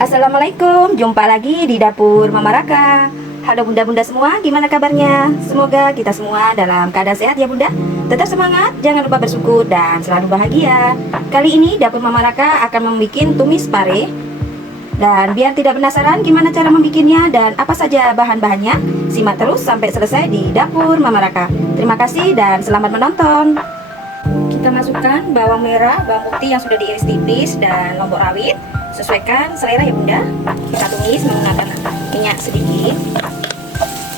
Assalamualaikum, jumpa lagi di dapur Mama Raka. Halo bunda-bunda semua, gimana kabarnya? Semoga kita semua dalam keadaan sehat ya bunda. Tetap semangat, jangan lupa bersyukur dan selalu bahagia. Kali ini dapur Mama Raka akan membuat tumis pare. Dan biar tidak penasaran gimana cara membuatnya dan apa saja bahan-bahannya, simak terus sampai selesai di dapur Mama Raka. Terima kasih dan selamat menonton. Kita masukkan bawang merah, bawang putih yang sudah diiris tipis dan lombok rawit. Sesuaikan selera ya bunda. Kita tumis menggunakan minyak sedikit.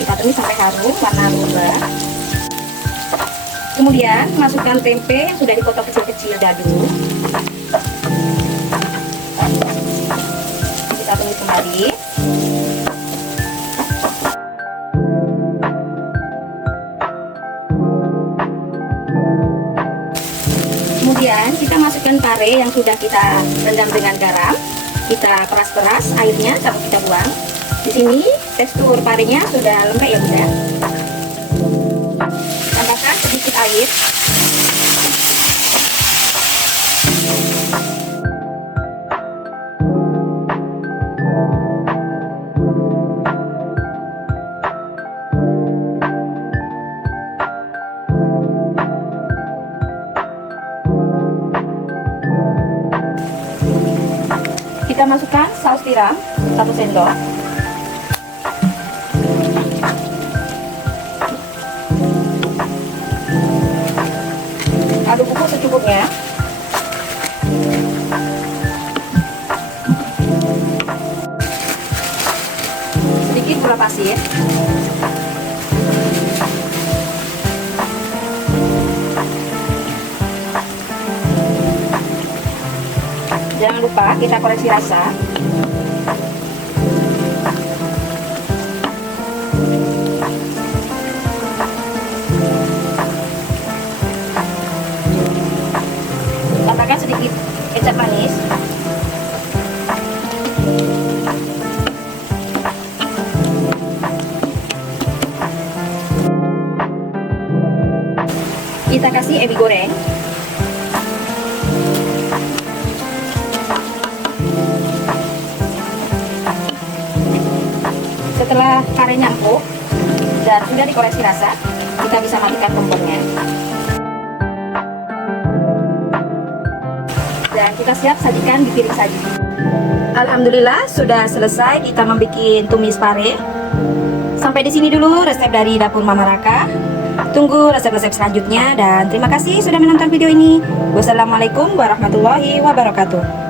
Kita tumis sampai harum, warna berubah. Kemudian masukkan tempe yang sudah dipotong kecil-kecil dadu. Kita tumis kembali. Kemudian kita masukkan pare yang sudah kita rendam dengan garam. Kita peras-peras airnya sampai kita buang. Di sini tekstur parenya sudah lembek ya bunda. Tambahkan sedikit air. Kita masukkan saus tiram 1 sendok. Aduk bubuk secukupnya. Sedikit gula pasir. Jangan lupa kita koreksi rasa. Tambahkan sedikit kecap manis. Kita kasih ebi goreng. Setelah parenya empuk dan sudah dikoreksi rasa, kita bisa matikan kompornya. Dan kita siap sajikan di piring saji. Alhamdulillah sudah selesai kita membuat tumis pare. Sampai di sini dulu resep dari dapur Mama Raka. Tunggu resep-resep selanjutnya dan terima kasih sudah menonton video ini. Wassalamualaikum warahmatullahi wabarakatuh.